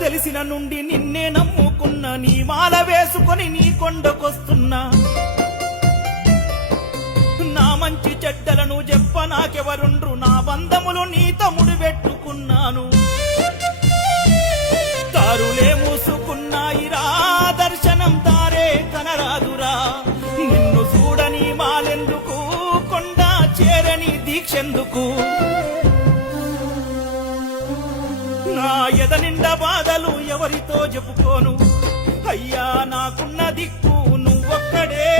తెలిసిన నుండి నిన్నే నమ్ముకున్నా నీ మాల వేసుకొని నీ కొండకొస్తున్నా నా మంచి చెడ్డలను చెప్ప నాకెవరుండ్రు నా బంధములు నీ తమ్ముడు పెట్టుకున్నాను దారులే మూసుకున్నాయిరా దర్శనం దారే కనరాదురా నిన్ను చూడని మాలెందుకు కొండ చేరని దీక్షెందుకు నా ఎద నిండా బాధలు ఎవరితో చెప్పుకోను అయ్యా నాకున్న దిక్కు నువ్వొక్కడే